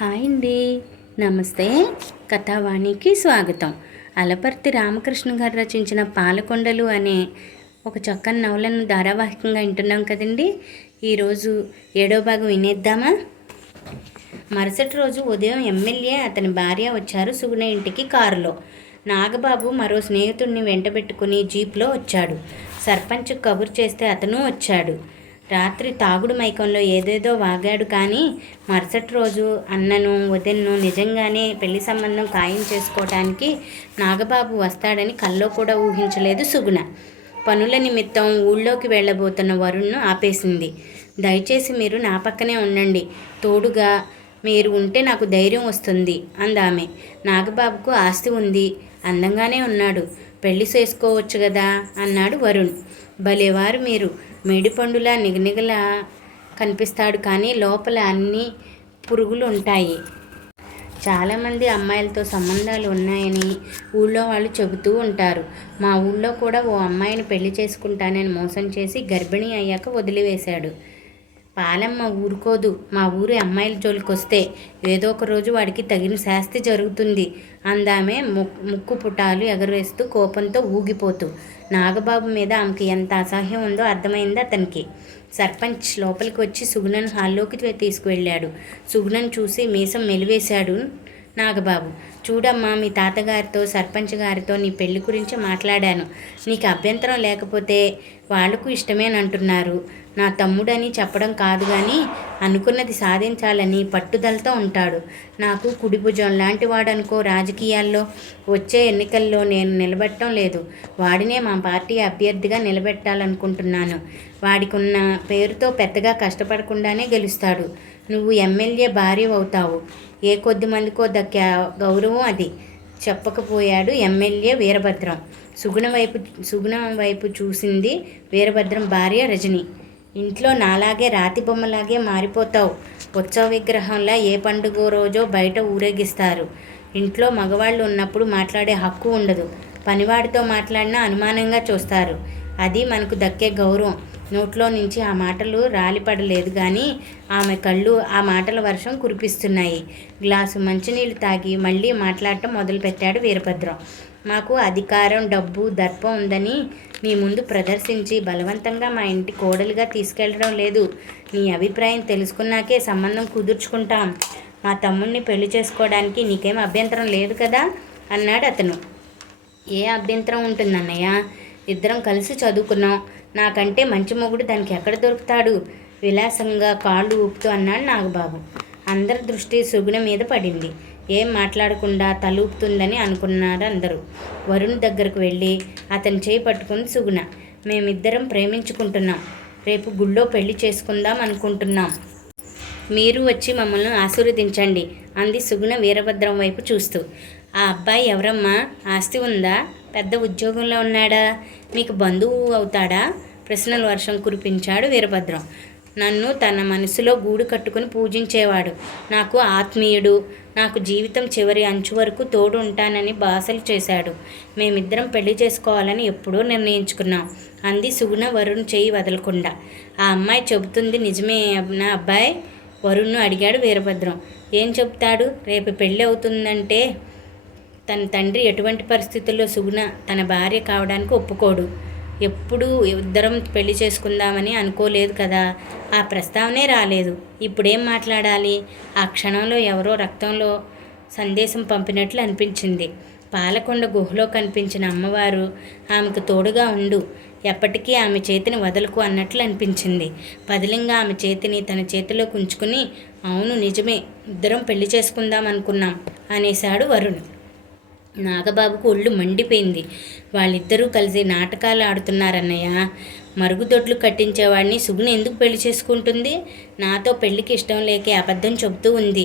Hi అండి, నమస్తే. కథావాణికి స్వాగతం. అలపర్తి రామకృష్ణ గారు రచించిన పాలకొండలు అనే ఒక చక్కని నవలను ధారావాహికంగా వింటున్నాం కదండి. ఈరోజు 7వ భాగం వినేద్దామా? మరుసటి రోజు ఉదయం ఎమ్మెల్యే అతని భార్య వచ్చారు సుగుణ ఇంటికి కారులో. నాగబాబు మరో స్నేహితుడిని వెంటబెట్టుకుని జీప్లో వచ్చాడు. సర్పంచ్ కబురు చేస్తే అతను వచ్చాడు. రాత్రి తాగుడు మైకంలో ఏదేదో వాగాడు. కానీ మరుసటి రోజు అన్నను వదిన్ను నిజంగానే పెళ్లి సంబంధం ఖాయం చేసుకోవటానికి నాగబాబు వస్తాడని కల్లో కూడా ఊహించలేదు సుగుణ. పనుల నిమిత్తం ఊళ్ళోకి వెళ్ళబోతున్న వరుణ్ను ఆపేసింది. దయచేసి మీరు నా పక్కనే ఉండండి, తోడుగా మీరు ఉంటే నాకు ధైర్యం వస్తుంది అందామె. నాగబాబుకు ఆస్తి ఉంది, అందంగానే ఉన్నాడు, పెళ్లి చేసుకోవచ్చు కదా అన్నాడు వరుణ్. భలేవారు మీరు, మేడిపండులా నిగనిగలా కనిపిస్తాడు, కానీ లోపల అన్ని పురుగులు ఉంటాయి. చాలామంది అమ్మాయిలతో సంబంధాలు ఉన్నాయని ఊళ్ళో వాళ్ళు చెబుతూ ఉంటారు. మా ఊళ్ళో కూడా ఓ అమ్మాయిని పెళ్లి చేసుకుంటానని మోసం చేసి గర్భిణీ అయ్యాక వదిలివేశాడు. పాలమ్మ ఊరుకోదు. మా ఊరి అమ్మాయిల జోలికొస్తే ఏదో ఒక రోజు వాడికి తగిన శాస్తి జరుగుతుంది అందామే ముక్కు పుటాలు ఎగరవేస్తూ కోపంతో ఊగిపోతూ. నాగబాబు మీద ఆమెకి ఎంత అసహ్యం ఉందో అర్థమైంది అతనికి. సర్పంచ్ లోపలికి వచ్చి సుగుణను హాల్లోకి తీసుకువెళ్ళాడు. సుగుణను చూసి మీసం మెలివేశాడు నాగబాబు. చూడమ్మా, మీ తాతగారితో సర్పంచ్ గారితో నీ పెళ్లి గురించి మాట్లాడాను. నీకు అభ్యంతరం లేకపోతే వాళ్లకు ఇష్టమేనంటున్నారు. నా తమ్ముడని చెప్పడం కాదు, కానీ అనుకున్నది సాధించాలని పట్టుదలతో ఉంటాడు. నాకు కుడిభుజం లాంటి వాడనుకో. రాజకీయాల్లో వచ్చే ఎన్నికల్లో నేను నిలబెట్టడం లేదు. వాడినే మా పార్టీ అభ్యర్థిగా నిలబెట్టాలనుకుంటున్నాను. వాడికున్న పేరుతో పెద్దగా కష్టపడకుండానే గెలుస్తాడు. నువ్వు ఎమ్మెల్యే భార్య అవుతావు. ఏ కొద్ది మందికో దక్కే గౌరవం అది చెప్పకపోయాడు ఎమ్మెల్యే వీరభద్రం. సుగుణ వైపు చూసింది వీరభద్రం భార్య రజని. ఇంట్లో నాలాగే రాతి బొమ్మలాగే మారిపోతావు. ఉత్సవ విగ్రహంలా ఏ పండుగ రోజో బయట ఊరేగిస్తారు. ఇంట్లో మగవాళ్ళు ఉన్నప్పుడు మాట్లాడే హక్కు ఉండదు. పనివాడితో మాట్లాడినా అనుమానంగా చూస్తారు. అది మనకు దక్కే గౌరవం. నోట్లో నుంచి ఆ మాటలు రాలిపడలేదు, కానీ ఆమె కళ్ళు ఆ మాటల వర్షం కురిపిస్తున్నాయి. గ్లాసు మంచినీళ్ళు తాగి మళ్ళీ మాట్లాడటం మొదలుపెట్టాడు వీరభద్రం. మాకు అధికారం, డబ్బు, దర్పం ఉందని మీ ముందు ప్రదర్శించి బలవంతంగా మా ఇంటి కోడలుగా తీసుకెళ్లడం లేదు. నీ అభిప్రాయం తెలుసుకున్నాకే సంబంధం కుదుర్చుకుంటాం. మా తమ్ముడిని పెళ్లి చేసుకోవడానికి నీకేం అభ్యంతరం లేదు కదా అన్నాడు అతను. ఏ అభ్యంతరం ఉంటుందన్నయ్య? ఇద్దరం కలిసి చదువుకున్నాం. నాకంటే మంచి మొగుడు దానికి ఎక్కడ దొరుకుతాడు? విలాసంగా కాళ్ళు ఊపుతూ అన్నాడు నాగబాబు. అందరి దృష్టి సుగుణ మీద పడింది. ఏం మాట్లాడకుండా తలూపుతుందని అనుకున్నారు అందరూ. వరుణ్ దగ్గరకు వెళ్ళి అతని చేయి పట్టుకుని సుగుణ, మేమిద్దరం ప్రేమించుకుంటున్నాం. రేపు గుళ్ళో పెళ్లి చేసుకుందాం అనుకుంటున్నాం. మీరు వచ్చి మమ్మల్ని ఆశీర్వదించండి అంది సుగుణ వీరభద్రం వైపు చూస్తూ. ఆ అబ్బాయి ఎవరమ్మా? ఆస్తి ఉందా? పెద్ద ఉద్యోగంలో ఉన్నాడా? మీకు బంధువు అవుతాడా? ప్రశ్నల వర్షం కురిపించాడు వీరభద్రం. నన్ను తన మనసులో గూడు కట్టుకుని పూజించేవాడు. నాకు ఆత్మీయుడు. నాకు జీవితం చివరి అంచు వరకు తోడు ఉంటానని బాసలు చేశాడు. మేమిద్దరం పెళ్లి చేసుకోవాలని ఎప్పుడూ నిర్ణయించుకున్నాం అంది సుగుణ వరుణ్ చేయి వదలకుండా. ఆ అమ్మాయి చెబుతుంది నిజమే నా అబ్బాయి? వరుణ్ను అడిగాడు వీరభద్రం. ఏం చెప్తాడు? రేపు పెళ్ళి అవుతుందంటే తన తండ్రి ఎటువంటి పరిస్థితుల్లో సుగుణ తన భార్య కావడానికి ఒప్పుకోడు. ఎప్పుడూ ఇద్దరం పెళ్లి చేసుకుందామని అనుకోలేదు కదా. ఆ ప్రస్తావనే రాలేదు. ఇప్పుడేం మాట్లాడాలి? ఆ క్షణంలో ఎవరో రక్తంలో సందేశం పంపినట్లు అనిపించింది. పాలకొండ గుహలో కనిపించిన అమ్మవారు ఆమెకు తోడుగా ఉండు, ఎప్పటికీ ఆమె చేతిని వదలకు అన్నట్లు అనిపించింది. పదిలంగా ఆమె చేతిని తన చేతిలో కుంచుకుని, అవును నిజమే, ఇద్దరం పెళ్లి చేసుకుందాం అనుకున్నాం అనేశాడు వరుణ్. నాగబాబుకు ఒళ్ళు మండిపోయింది. వాళ్ళిద్దరూ కలిసి నాటకాలు ఆడుతున్నారన్నయ్య. మరుగుదొడ్లు కట్టించేవాడిని సుగుణ ఎందుకు పెళ్లి చేసుకుంటుంది? నాతో పెళ్లికి ఇష్టం లేకే అబద్ధం చెబుతూ ఉంది.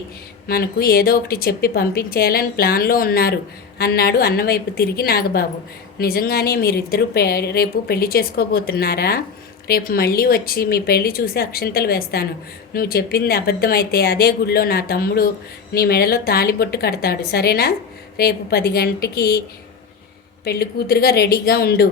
మనకు ఏదో ఒకటి చెప్పి పంపించేయాలని ప్లాన్లో ఉన్నారు అన్నాడు అన్నవైపు తిరిగి నాగబాబు. నిజంగానే మీరిద్దరూ రేపు పెళ్లి చేసుకోబోతున్నారా? రేపు మళ్ళీ వచ్చి మీ పెళ్లి చూసి అక్షింతలు వేస్తాను. నువ్వు చెప్పింది అబద్ధమైతే అదే గుళ్ళో నా తమ్ముడు నీ మెడలో తాళిబొట్టు కడతాడు, సరేనా? రేపు 10 గంటకి పెళ్లి కూతురుగా రెడీగా ఉండు.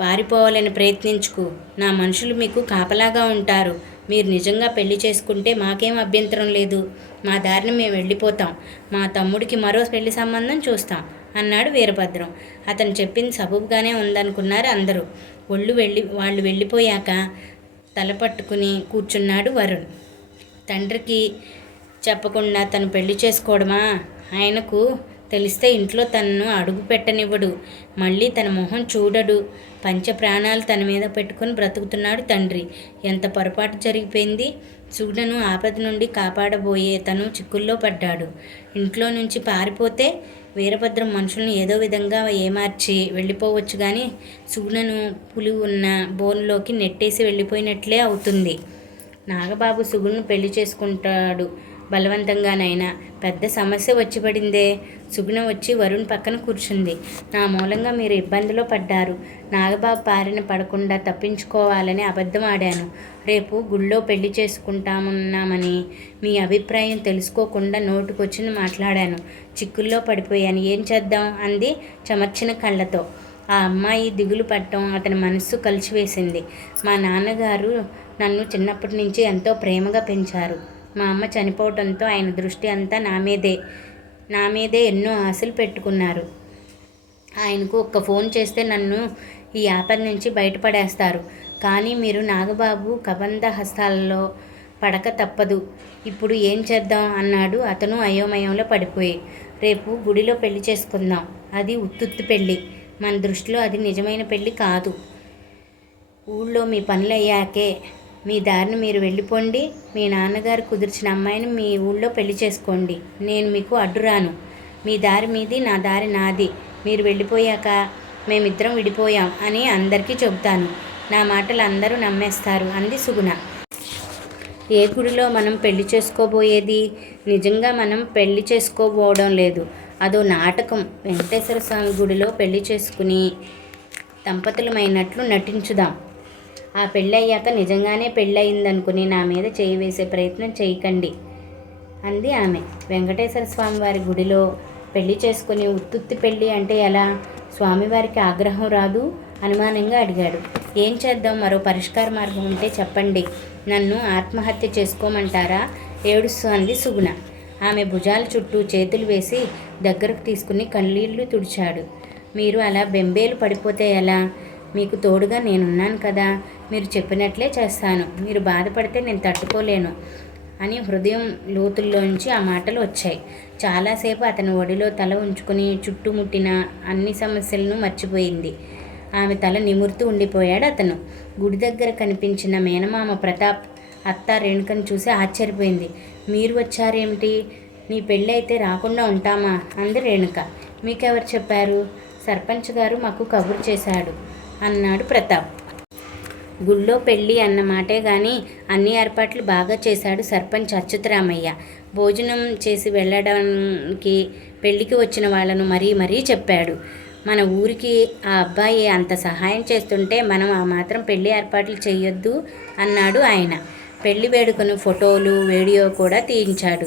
పారిపోవాలని ప్రయత్నించుకు. నా మనుషులు మీకు కాపలాగా ఉంటారు. మీరు నిజంగా పెళ్లి చేసుకుంటే మాకేం అభ్యంతరం లేదు. మా దారిని మేము వెళ్ళిపోతాం. మా తమ్ముడికి మరో పెళ్లి సంబంధం చూస్తాం అన్నాడు వీరభద్రం. అతను చెప్పింది సబబుగానే ఉందనుకున్నారు అందరూ. వాళ్ళు వెళ్ళిపోయాక తల పట్టుకుని కూర్చున్నాడు వరుణ్. తండ్రికి చెప్పకుండా తను పెళ్లి చేసుకోవడమా? ఆయనకు తెలిస్తే ఇంట్లో తనను అడుగు పెట్టనివ్వడు. మళ్ళీ తన మొహం చూడడు. పంచ ప్రాణాలు తన మీద పెట్టుకుని బ్రతుకుతున్నాడు తండ్రి. ఎంత పొరపాటు జరిగిపోయింది. సుగుణను ఆపద నుండి కాపాడబోయే తను చిక్కుల్లో పడ్డాడు. ఇంట్లో నుంచి పారిపోతే వీరభద్రం మనుషులను ఏదో విధంగా ఏమార్చి వెళ్ళిపోవచ్చు, కానీ సుగుణను పులి ఉన్న బోన్లోకి నెట్టేసి వెళ్ళిపోయినట్లే అవుతుంది. నాగబాబు సుగుణను పెళ్లి చేసుకుంటాడు బలవంతంగానైనా. పెద్ద సమస్య వచ్చి పడిందే. సుగుణ వచ్చి వరుణ్ పక్కన కూర్చుంది. నా మూలంగా మీరు ఇబ్బందిలో పడ్డారు. నాగబాబు బారిన పడకుండా తప్పించుకోవాలని అబద్ధం ఆడాను. రేపు గుళ్ళో పెళ్లి చేసుకుంటామన్నామని మీ అభిప్రాయం తెలుసుకోకుండా నోటుకొచ్చింది మాట్లాడాను. చిక్కుల్లో పడిపోయాను. ఏం చేద్దాం అంది చెమర్చిన కళ్ళతో. ఆ అమ్మాయి దిగులు పడటం అతని మనస్సు కలిసివేసింది. మా నాన్నగారు నన్ను చిన్నప్పటి నుంచి ఎంతో ప్రేమగా పెంచారు. మా అమ్మ చనిపోవడంతో ఆయన దృష్టి అంతా నా మీదే ఎన్నో ఆశలు పెట్టుకున్నారు. ఆయనకు ఒక్క ఫోన్ చేస్తే నన్ను ఈ ఆపద నుంచి బయటపడేస్తారు. కానీ మీరు నాగబాబు కబంధ హస్తాలలో పడక తప్పదు. ఇప్పుడు ఏం చేద్దాం అన్నాడు అతను అయోమయంలో పడిపోయి. రేపు గుడిలో పెళ్లి చేసుకుందాం. అది ఉత్తుత్తి పెళ్ళి. మన దృష్టిలో అది నిజమైన పెళ్ళి కాదు. ఊళ్ళో మీ పనులయ్యాకే మీ దారిని మీరు వెళ్ళిపోండి. మీ నాన్నగారు కుదిర్చిన అమ్మాయిని మీ ఊళ్ళో పెళ్లి చేసుకోండి. నేను మీకు అడ్డురాను. మీ దారి మీది, నా దారి నాది. మీరు వెళ్ళిపోయాక మేమిద్దరం విడిపోయాం అని అందరికీ చెబుతాను. నా మాటలు అందరూ నమ్మేస్తారు అంది సుగుణ. ఏ గుడిలో మనం పెళ్లి చేసుకోబోయేది? నిజంగా మనం పెళ్లి చేసుకోబోవడం లేదు. అదో నాటకం. వెంకటేశ్వర స్వామి గుడిలో పెళ్లి చేసుకుని దంపతులమైనట్లు నటించుదాం. ఆ పెళ్ళయ్యాక నిజంగానే పెళ్ళయిందనుకుని నా మీద చేయి వేసే ప్రయత్నం చేయకండి అంది ఆమె. వెంకటేశ్వర స్వామి వారి గుడిలో పెళ్లి చేసుకుని ఉత్తుత్తి పెళ్ళి అంటే ఎలా? స్వామివారికి ఆగ్రహం రాదు? అనుమానంగా అడిగాడు. ఏం చేద్దాం? మరో పరిష్కార మార్గం ఉంటే చెప్పండి. నన్ను ఆత్మహత్య చేసుకోమంటారా? ఏడుస్తూ అంది సుగుణ. ఆమె భుజాల చుట్టూ చేతులు వేసి దగ్గరకు తీసుకుని కన్నీళ్లు తుడిచాడు. మీరు అలా బెంబేలు పడిపోతే ఎలా? మీకు తోడుగా నేనున్నాను కదా. మీరు చెప్పినట్లే చేస్తాను. మీరు బాధపడితే నేను తట్టుకోలేను అని హృదయం లోతుల్లోంచి ఆ మాటలు వచ్చాయి. చాలాసేపు అతని ఒడిలో తల ఉంచుకుని చుట్టుముట్టిన అన్ని సమస్యలను మర్చిపోయింది. ఆమె తల నిమురుతూ ఉండిపోయాడు అతను. గుడి దగ్గర కనిపించిన మేనమామ ప్రతాప్ అత్త రేణుకను చూసి ఆశ్చర్యపోయింది. మీరు వచ్చారేమిటి? నీ పెళ్ళి అయితే రాకుండా ఉంటామా అంది రేణుక. మీకెవరు చెప్పారు? సర్పంచ్ గారు మాకు కబురు చేశాడు అన్నాడు ప్రతాప్. గుళ్ళో పెళ్ళి అన్న మాటే కానీ అన్ని ఏర్పాట్లు బాగా చేశాడు సర్పంచ్ అచ్యుతరామయ్య. భోజనం చేసి వెళ్ళడానికి పెళ్ళికి వచ్చిన వాళ్ళను మరీ చెప్పాడు. మన ఊరికి ఆ అబ్బాయి అంత సహాయం చేస్తుంటే మనం ఆ మాత్రం పెళ్లి ఏర్పాట్లు చేయొద్దు అన్నాడు ఆయన. పెళ్లి వేడుకను ఫోటోలు, వీడియో కూడా తీయించాడు.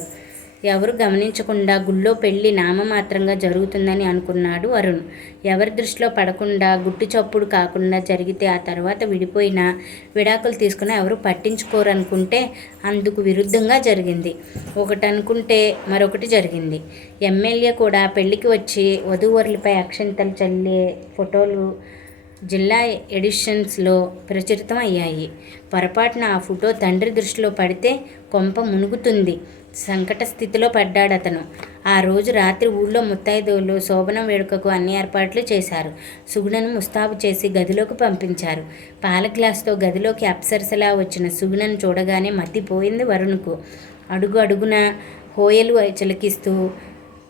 ఎవరు గమనించకుండా గుళ్ళో పెళ్లి నామమాత్రంగా జరుగుతుందని అనుకున్నాడు వరుణ్. ఎవరి దృష్టిలో పడకుండా గుట్టు చప్పుడు కాకుండా జరిగితే ఆ తర్వాత విడిపోయినా విడాకులు తీసుకున్నా ఎవరు పట్టించుకోరు అనుకుంటే అందుకు విరుద్ధంగా జరిగింది. ఒకటి అనుకుంటే మరొకటి జరిగింది. ఎమ్మెల్యే కూడా పెళ్లికి వచ్చి వధూవరులపై అక్షంతలు చల్లే ఫోటోలు జిల్లా ఎడిషన్స్లో ప్రచురితం అయ్యాయి. పొరపాటున ఆ ఫోటో తండ్రి దృష్టిలో పడితే కొంప మునుగుతుంది. సంకట స్థితిలో పడ్డాడతను. ఆ రోజు రాత్రి ఊళ్ళో ముత్తైదువులు శోభనం వేడుకకు అన్ని ఏర్పాట్లు చేశారు. సుగుణను ముస్తాబు చేసి గదిలోకి పంపించారు. పాల గ్లాస్తో గదిలోకి అప్సరసలా వచ్చిన సుగుణను చూడగానే మతిపోయింది వరుణ్కు. అడుగు అడుగున హోయలు చిలకిస్తూ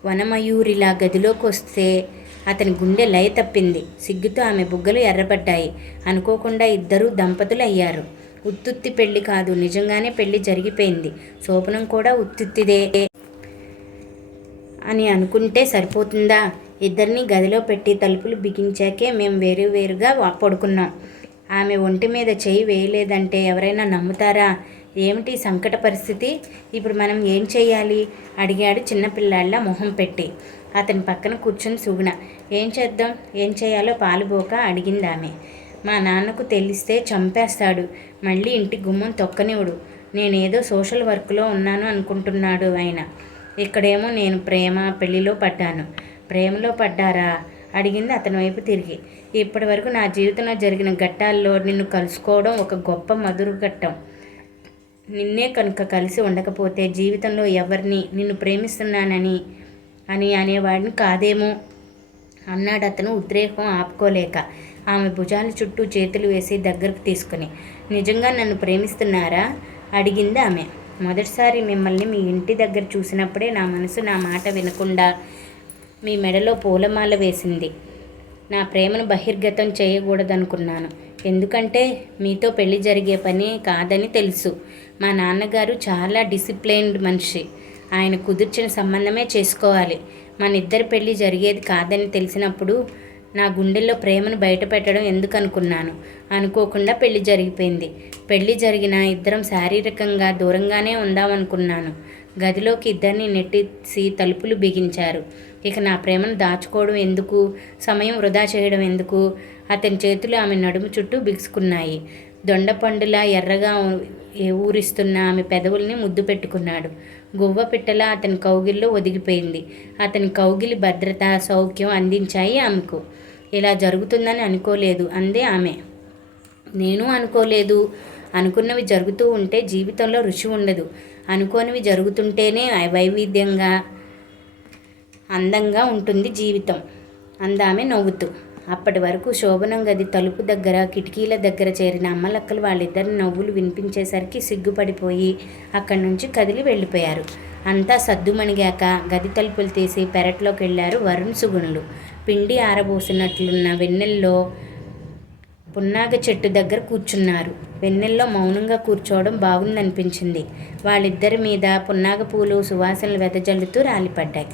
వనమయూరిలా గదిలోకి వస్తే అతని గుండె లయ తప్పింది. సిగ్గుతో ఆమె బుగ్గలు ఎర్రబడ్డాయి. అనుకోకుండా ఇద్దరూ దంపతులు అయ్యారు. ఉత్తుత్తి పెళ్లి కాదు, నిజంగానే పెళ్లి జరిగిపోయింది. శోభనం కూడా ఉత్తుత్తిదే అని అనుకుంటే సరిపోతుందా? ఇద్దరిని గదిలో పెట్టి తలుపులు బిగించాకే మేము వేరువేరుగా పడుకున్నాం. ఆమె ఒంటి మీద చేయి వేయలేదంటే ఎవరైనా నమ్ముతారా? ఏమిటి సంకట పరిస్థితి? ఇప్పుడు మనం ఏం చెయ్యాలి? అడిగాడు చిన్నపిల్లాళ్ళ మొహం పెట్టి. అతని పక్కన కూర్చుని సుగుణ. ఏం చేద్దాం? ఏం చేయాలో పాలుబోక అడిగింది ఆమె. మా నాన్నకు తెలిస్తే చంపేస్తాడు. మళ్ళీ ఇంటి గుమ్మం తొక్కనివ్వడు. నేనేదో సోషల్ వర్క్లో ఉన్నాను అనుకుంటున్నాడు ఆయన. ఇక్కడేమో నేను పెళ్లిలో పడ్డాను. ప్రేమలో పడ్డారా అడిగింది అతని వైపు తిరిగి. ఇప్పటి వరకు నా జీవితంలో జరిగిన ఘట్టాల్లో నిన్ను కలుసుకోవడం ఒక గొప్ప మధుర ఘట్టం. నిన్నే కనుక కలిసి ఉండకపోతే జీవితంలో ఎవరిని నిన్ను ప్రేమిస్తున్నానని అనేవాడిని కాదేమో అన్నాడు అతను ఉద్రేకం ఆపుకోలేక. ఆమె భుజాల చుట్టూ చేతులు వేసి దగ్గరకు తీసుకుని. నిజంగా నన్ను ప్రేమిస్తున్నారా అడిగింది ఆమె. మొదటిసారి మిమ్మల్ని మీ ఇంటి దగ్గర చూసినప్పుడే నా మనసు నా మాట వినకుండా మీ మెడలో పూలమాల వేసింది. నా ప్రేమను బహిర్గతం చేయకూడదనుకున్నాను. ఎందుకంటే మీతో పెళ్లి జరిగే పని కాదని తెలుసు. మా నాన్నగారు చాలా డిసిప్లైన్డ్ మనిషి. ఆయన కుదిర్చిన సంబంధమే చేసుకోవాలి. మన ఇద్దరి పెళ్లి జరిగేది కాదని తెలిసినప్పుడు నా గుండెల్లో ప్రేమను బయటపెట్టడం ఎందుకు అనుకున్నాను. అనుకోకుండా పెళ్లి జరిగిపోయింది. పెళ్లి జరిగిన ఇద్దరం శారీరకంగా దూరంగానే ఉందామనుకున్నాను. గదిలోకి ఇద్దరిని నెట్టేసి తలుపులు బిగించారు. ఇక నా ప్రేమను దాచుకోవడం ఎందుకు, సమయం వృధా చేయడం ఎందుకు? అతని చేతులు ఆమె నడుము చుట్టూ బిగుసుకున్నాయి. దొండపండులా ఎర్రగా ఊరిస్తున్న ఆమె పెదవుల్ని ముద్దు పెట్టుకున్నాడు. గువ్వ పిట్టలా అతని కౌగిల్లో ఒదిగిపోయింది. అతని కౌగిలి భద్రత, సౌఖ్యం అందించాయి ఆమెకు. ఇలా జరుగుతుందని అనుకోలేదు అందే ఆమె. నేను అనుకోలేదు. అనుకున్నవి జరుగుతూ ఉంటే జీవితంలో రుచి ఉండదు. అనుకోనివి జరుగుతుంటేనే వైవిధ్యంగా అందంగా ఉంటుంది జీవితం అందామె నవ్వుతూ. అప్పటి వరకు శోభనం గది తలుపు దగ్గర కిటికీల దగ్గర చేరిన అమ్మలక్కలు వాళ్ళిద్దరి నవ్వులు వినిపించేసరికి సిగ్గుపడిపోయి అక్కడి నుంచి కదిలి వెళ్ళిపోయారు. అంతా సద్దుమణిగాక గది తలుపులు తీసి పెరట్లోకి వెళ్ళారు వరుణ్, సుగుణులు. పిండి ఆరబోసినట్లున్న వెన్నెల్లో పున్నాగ చెట్టు దగ్గర కూర్చున్నారు. వెన్నెల్లో మౌనంగా కూర్చోవడం బాగుందనిపించింది. వాళ్ళిద్దరి మీద పున్నాగ పూలు సువాసనలు వెదజల్లుతూ రాలిపడ్డాయి.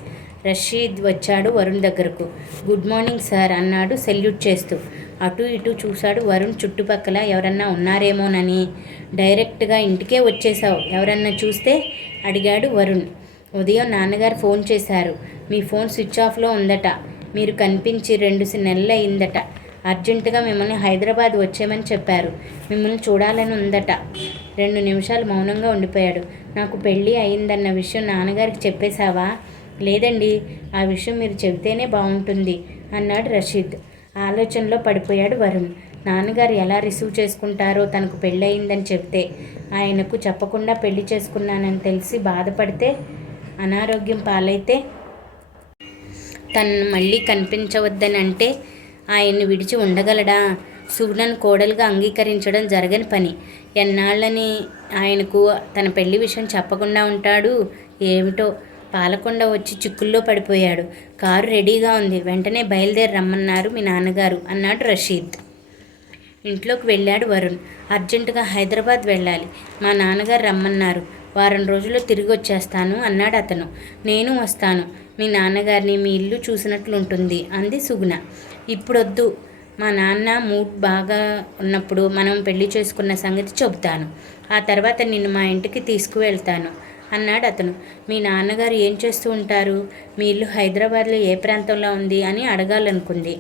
రషీద్ వచ్చాడు వరుణ్ దగ్గరకు. గుడ్ మార్నింగ్ సార్ అన్నాడు సెల్యూట్ చేస్తూ. అటు ఇటు చూశాడు వరుణ్. చుట్టుపక్కల ఎవరన్నా ఉన్నారేమోనని. డైరెక్ట్గా ఇంటికే వచ్చేసావు, ఎవరన్నా చూస్తే అడిగాడు వరుణ్. ఉదయం నాన్నగారు ఫోన్ చేశారు. మీ ఫోన్ స్విచ్ ఆఫ్లో ఉందట. మీరు కనిపించి 2 నెలలు అయిందట. అర్జెంటుగా మిమ్మల్ని హైదరాబాద్ వచ్చేయమని చెప్పారు. మిమ్మల్ని చూడాలని ఉందట. 2 నిమిషాలు మౌనంగా ఉండిపోయాడు. నాకు పెళ్ళి అయిందన్న విషయం నాన్నగారికి చెప్పేశావా? లేదండి, ఆ విషయం మీరు చెబితేనే బాగుంటుంది అన్నాడు రషీద్. ఆలోచనలో పడిపోయాడు వరుణ్. నాన్నగారు ఎలా రిసీవ్ చేసుకుంటారో తనకు పెళ్ళి అయిందని చెప్తే, ఆయనకు చెప్పకుండా పెళ్లి చేసుకున్నానని తెలిసి బాధపడితే, అనారోగ్యం పాలైతే, తను మళ్ళీ కనిపించవద్దని అంటే ఆయన్ని విడిచి ఉండగలడా? సుగుణను కోడలుగా అంగీకరించడం జరగని పని. ఎన్నాళ్ళని ఆయనకు తన పెళ్లి విషయం చెప్పకుండా ఉంటాడు? ఏమిటో పాలకొండ వచ్చి చిక్కుల్లో పడిపోయాడు. కారు రెడీగా ఉంది, వెంటనే బయలుదేరి రమ్మన్నారు మీ నాన్నగారు అన్నాడు రషీద్. ఇంట్లోకి వెళ్ళాడు వరుణ్. అర్జెంటుగా హైదరాబాద్ వెళ్ళాలి. మా నాన్నగారు రమ్మన్నారు. వారం రోజుల్లో తిరిగి వచ్చేస్తాను అన్నాడు అతను. నేను వస్తాను. మీ నాన్నగారిని మీ ఇల్లు చూసినట్లుంటుంది అంది సుగుణ. ఇప్పుడొద్దు. మా నాన్న మూడ్ బాగా ఉన్నప్పుడు మనం పెళ్లి చేసుకున్న సంగతి చెబుతాను. ఆ తర్వాత నిన్ను మా ఇంటికి తీసుకువెళ్తాను అన్నాడు అతను. మీ నాన్నగారు ఏం చేస్తూ ఉంటారు? మీ ఇల్లు హైదరాబాద్లో ఏ ప్రాంతంలో ఉంది అని అడగాలనుకుంది.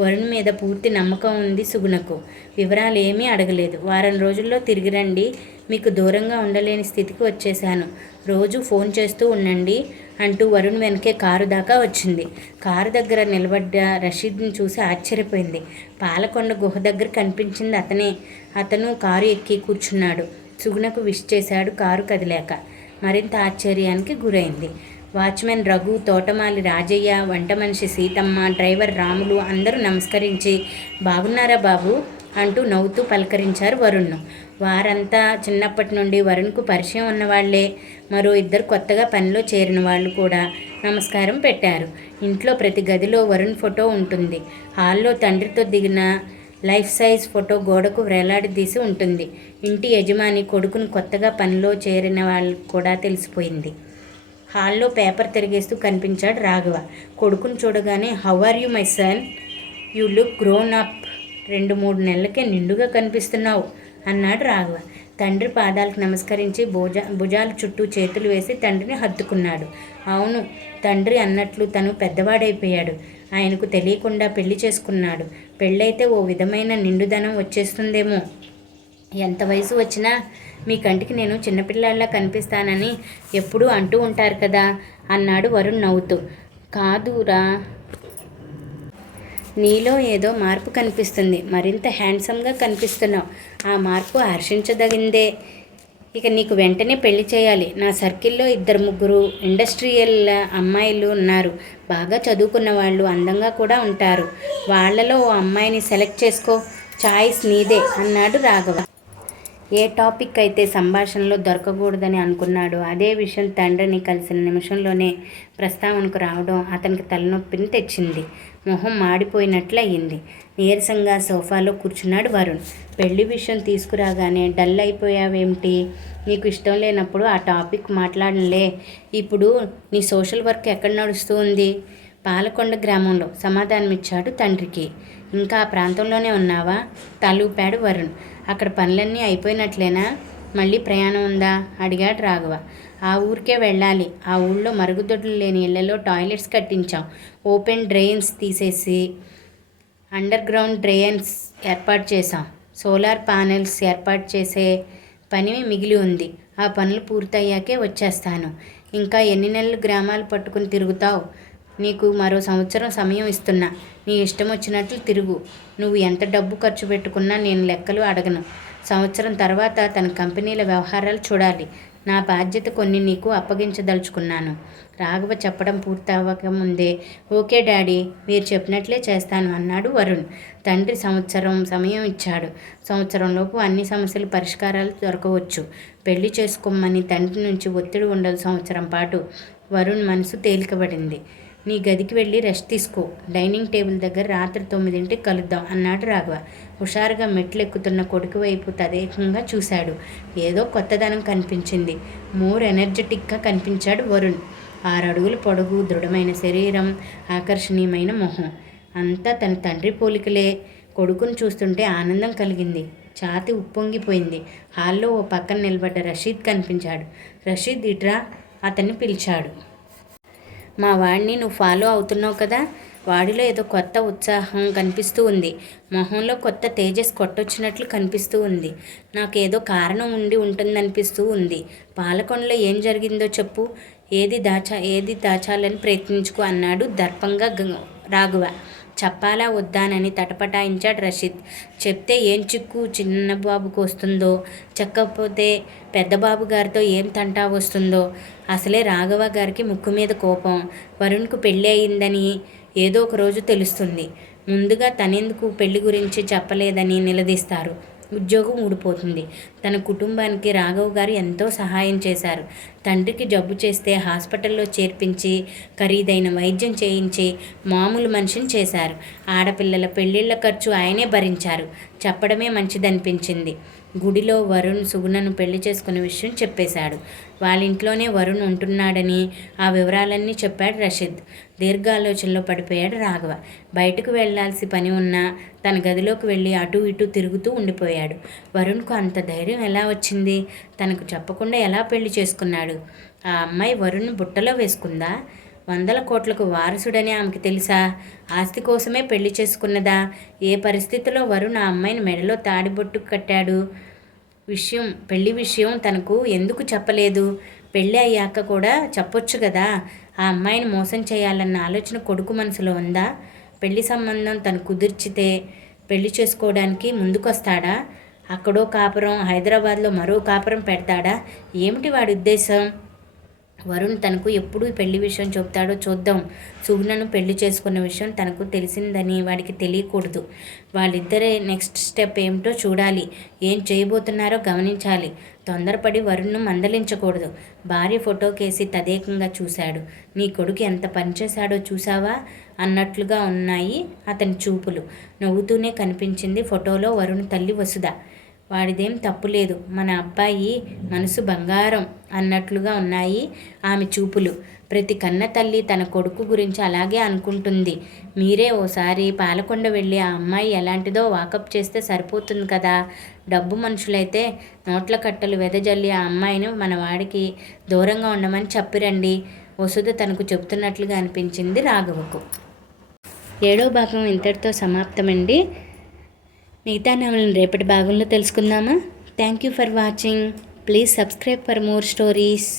వరుణ్ మీద పూర్తి నమ్మకం ఉంది సుగుణకు. వివరాలు ఏమీ అడగలేదు. వారం రోజుల్లో తిరిగి రండి. మీకు దూరంగా ఉండలేని స్థితికి వచ్చేశాను. రోజు ఫోన్ చేస్తూ ఉండండి అంటూ వరుణ్ వెనకే కారు దాకా వచ్చింది. కారు దగ్గర నిలబడ్డ రషీద్ని చూసి ఆశ్చర్యపోయింది. పాలకొండ గుహ దగ్గర కనిపించింది అతనే. అతను కారు ఎక్కి కూర్చున్నాడు. సుగుణకు విష్ చేశాడు కారు కదిలాక. మరింత ఆశ్చర్యానికి గురైంది. వాచ్మెన్ రఘు, తోటమాలి రాజయ్య, వంట మనిషి సీతమ్మ, డ్రైవర్ రాములు అందరూ నమస్కరించి బాగున్నారా బాబు అంటూ నవ్వుతూ పలకరించారు వరుణ్ను. వారంతా చిన్నప్పటి నుండి వరుణ్కు పరిచయం ఉన్నవాళ్లే. మరో 2 కొత్తగా పనిలో చేరిన వాళ్ళు కూడా నమస్కారం పెట్టారు. ఇంట్లో ప్రతి గదిలో వరుణ్ ఫోటో ఉంటుంది. హాల్లో తండ్రితో దిగిన లైఫ్ సైజ్ ఫోటో గోడకు వేలాడదీసి ఉంటుంది. ఇంటి యజమాని కొడుకును కొత్తగా పనిలో చేరిన వాళ్ళు కూడా తెలిసిపోయింది. హాల్లో పేపర్ తిరిగేస్తూ కనిపించాడు రాఘవ. కొడుకును చూడగానే how are you my son, you look grown up, 2-3 నెలలకే నిండుగా కనిపిస్తున్నావు అన్నాడు రాఘవ. తండ్రి పాదాలకు నమస్కరించి భుజాల చుట్టూ చేతులు వేసి తండ్రిని హత్తుకున్నాడు. అవును, తండ్రి అన్నట్లు తను పెద్దవాడైపోయాడు. ఆయనకు తెలియకుండా పెళ్లి చేసుకున్నాడు. పెళ్ళైతే ఓ విధమైన నిండుదనం వచ్చేస్తుందేమో. ఎంత వయసు వచ్చినా మీ కంటికి నేను చిన్నపిల్లాళ్ళ కనిపిస్తానని ఎప్పుడూ అంటూ ఉంటారు కదా అన్నాడు వరుణ్ నవ్వుతూ. కాదురా, నీలో ఏదో మార్పు కనిపిస్తుంది. మరింత హ్యాండ్సమ్గా కనిపిస్తున్నావు. ఆ మార్పు హర్షించదగిందే. ఇక నీకు వెంటనే పెళ్లి చేయాలి. నా సర్కిల్లో 2-3 ఇండస్ట్రియల్ అమ్మాయిలు ఉన్నారు. బాగా చదువుకున్న వాళ్ళు, అందంగా కూడా ఉంటారు. వాళ్లలో ఓ అమ్మాయిని సెలెక్ట్ చేసుకో. చాయిస్ నీదే అన్నాడు రాఘవ. ఏ టాపిక్ అయితే సంభాషణలో దొరకకూడదని అనుకున్నాడో అదే విషయం తండ్రిని కలిసిన నిమిషంలోనే ప్రస్తావనకు రావడం అతనికి తలనొప్పిని తెచ్చింది. మొహం మాడిపోయినట్లు అయ్యింది. నీరసంగా సోఫాలో కూర్చున్నాడు వరుణ్. పెళ్లి విషయం తీసుకురాగానే డల్ అయిపోయావేమిటి? నీకు ఇష్టం లేనప్పుడు ఆ టాపిక్ మాట్లాడలే. ఇప్పుడు నీ సోషల్ వర్క్ ఎక్కడ నడుస్తూ ఉంది? పాలకొండ గ్రామంలో సమాధానమిచ్చాడు తండ్రికి. ఇంకా ఆ ప్రాంతంలోనే ఉన్నావా? తలూపాడు వరుణ్. అక్కడ పనులన్నీ అయిపోయినట్లేనా? మళ్ళీ ప్రయాణం ఉందా? అడిగాడు రాఘవ. ఆ ఊరికే వెళ్ళాలి. ఆ ఊళ్ళో మరుగుదొడ్లు లేని ఇళ్లలో టాయిలెట్స్ కట్టించాం. ఓపెన్ డ్రైన్స్ తీసేసి అండర్ గ్రౌండ్ డ్రైన్స్ ఏర్పాటు చేశాం. సోలార్ ప్యానెల్స్ ఏర్పాటు చేసే పని మిగిలి ఉంది. ఆ పనులు పూర్తయ్యాకే వచ్చేస్తాను. ఇంకా ఎన్ని నెలలు గ్రామాలు పట్టుకుని తిరుగుతావు? నీకు మరో సంవత్సరం సమయం ఇస్తున్నా. నీ ఇష్టం వచ్చినట్లు తిరుగు. నువ్వు ఎంత డబ్బు ఖర్చు పెట్టుకున్నా నేను లెక్కలు అడగను. సంవత్సరం తర్వాత తన కంపెనీల వ్యవహారాలు చూడాలి. నా బాధ్యత కొన్ని నీకు అప్పగించదలుచుకున్నాను. రాఘవ చెప్పడం పూర్తవ్వకముందే ఓకే డాడీ, మీరు చెప్పినట్లే చేస్తాను అన్నాడు వరుణ్. తండ్రి సంవత్సరం సమయం ఇచ్చాడు. సంవత్సరంలోపు అన్ని సమస్యలు పరిష్కారాలు దొరకవచ్చు. పెళ్లి చేసుకోమని తండ్రి నుంచి ఒత్తిడి ఉండదు. సంవత్సరం పాటు వరుణ్ మనసు తేలికబడింది. నీ గదికి వెళ్ళి రెస్ట్ తీసుకో. డైనింగ్ టేబుల్ దగ్గర రాత్రి 9ంటికి కలుద్దాం అన్నాడు రాఘవ. హుషారుగా మెట్లు ఎక్కుతున్న కొడుకు వైపు తదేకంగా చూశాడు. ఏదో కొత్తదనం కనిపించింది. మోర్ ఎనర్జెటిక్గా కనిపించాడు వరుణ్. 6 అడుగుల పొడవు, దృఢమైన శరీరం, ఆకర్షణీయమైన మొహం. అంతా తన తండ్రి పోలికలే. కొడుకును చూస్తుంటే ఆనందం కలిగింది. ఛాతి ఉప్పొంగిపోయింది. హాల్లో ఓ పక్కన నిలబడ్డ రషీద్ కనిపించాడు. రషీద్ ఇట్రా అతన్ని పిలిచాడు. మా వాడిని నువ్వు ఫాలో అవుతున్నావు కదా? వాడిలో ఏదో కొత్త ఉత్సాహం కనిపిస్తూ ఉంది. మొహంలో కొత్త తేజస్ కొట్టొచ్చినట్లు కనిపిస్తూ ఉంది. నాకేదో కారణం ఉండి ఉంటుందనిపిస్తూ ఉంది. పాలకొండలో ఏం జరిగిందో చెప్పు. ఏది దాచాలని ప్రయత్నించుకో అన్నాడు దర్పంగా రాఘవ. చెప్పాలా వద్దానని తటపటాయించాడు రషీద్. చెప్తే ఏం చిక్కు చిన్నబాబుకు వస్తుందో, చెప్పకపోతే పెద్దబాబు గారితో ఏం తంటా వస్తుందో. అసలే రాఘవ గారికి ముక్కు మీద కోపం. వరుణ్కు పెళ్ళి అయిందని ఏదో ఒక రోజు తెలుస్తుంది. ముందుగా తనెందుకు పెళ్లి గురించి చెప్పలేదని నిలదీస్తారు. ఉద్యోగం ఊడిపోతుంది. తన కుటుంబానికి రాఘవ్ గారు ఎంతో సహాయం చేశారు. తండ్రికి జబ్బు చేస్తే హాస్పిటల్లో చేర్పించి ఖరీదైన వైద్యం చేయించి మామూలు మనిషిని చేశారు. ఆడపిల్లల పెళ్ళిళ్ళ ఖర్చు ఆయనే భరించారు. చెప్పడమే మంచిదనిపించింది. గుడిలో వరుణ్ సుగుణను పెళ్లి చేసుకున్న విషయం చెప్పేశాడు. వాళ్ళింట్లోనే వరుణ్ ఉంటున్నాడని ఆ వివరాలన్నీ చెప్పాడు రషీద్. దీర్ఘాలోచనలో పడిపోయాడు రాఘవ. బయటకు వెళ్లాల్సి పని ఉన్నా తన గదిలోకి వెళ్ళి అటూ ఇటూ తిరుగుతూ ఉండిపోయాడు. వరుణ్కు అంత ధైర్యం ఎలా వచ్చింది? తనకు చెప్పకుండా ఎలా పెళ్లి చేసుకున్నాడు? ఆ అమ్మాయి వరుణ్ని బుట్టలో వేసుకుందా? 100 కోట్లకు వారసుడని ఆమెకి తెలుసా? ఆస్తి కోసమే పెళ్లి చేసుకున్నదా? ఏ పరిస్థితిలో వరుణ్ ఆ అమ్మాయిని మెడలో తాడిబొట్టు కట్టాడు? పెళ్లి విషయం తనకు ఎందుకు చెప్పలేదు? పెళ్ళి అయ్యాక కూడా చెప్పొచ్చు కదా. ఆ అమ్మాయిని మోసం చేయాలన్న ఆలోచన కొడుకు మనసులో ఉందా? పెళ్లి సంబంధం తను కుదిర్చితే పెళ్లి చేసుకోవడానికి ముందుకొస్తాడా? అక్కడో కాపురం, హైదరాబాద్లో మరో కాపురం పెడతాడా? ఏమిటి వాడి ఉద్దేశం? వరుణ్ తనకు ఎప్పుడు పెళ్లి విషయం చెబుతాడో చూద్దాం. సుగుణను పెళ్లి చేసుకున్న విషయం తనకు తెలిసిందని వాడికి తెలియకూడదు. వాళ్ళిద్దరే నెక్స్ట్ స్టెప్ ఏమిటో చూడాలి. ఏం చేయబోతున్నారో గమనించాలి. తొందరపడి వరుణ్ను మందలించకూడదు. భార్య ఫోటో కేసి తదేకంగా చూశాడు. నీ కొడుకు ఎంత పనిచేశాడో చూసావా అన్నట్లుగా ఉన్నాయి అతని చూపులు. నవ్వుతూనే కనిపించింది ఫోటోలో వరుణ్ తల్లి వసుధ. వాడిదేం తప్పులేదు. మన అబ్బాయి మనసు బంగారం అన్నట్లుగా ఉన్నాయి ఆమె చూపులు. ప్రతి కన్న తల్లి తన కొడుకు గురించి అలాగే అనుకుంటుంది. మీరే ఓసారి పాలకొండ వెళ్ళి ఆ అమ్మాయి ఎలాంటిదో వాకప్ చేస్తే సరిపోతుంది కదా. డబ్బు మనుషులైతే నోట్ల కట్టలు వెదజల్లి ఆ అమ్మాయిని మన వాడికి దూరంగా ఉండమని చెప్పిరండి. వసుధ తనకు చెబుతున్నట్లుగా అనిపించింది రాఘవకు. 7వ భాగం ఇంతటితో సమాప్తమండి. మిగతా నవలను రేపటి భాగంలో తెలుసుకుందామా? Thank you for watching. Please subscribe for more stories.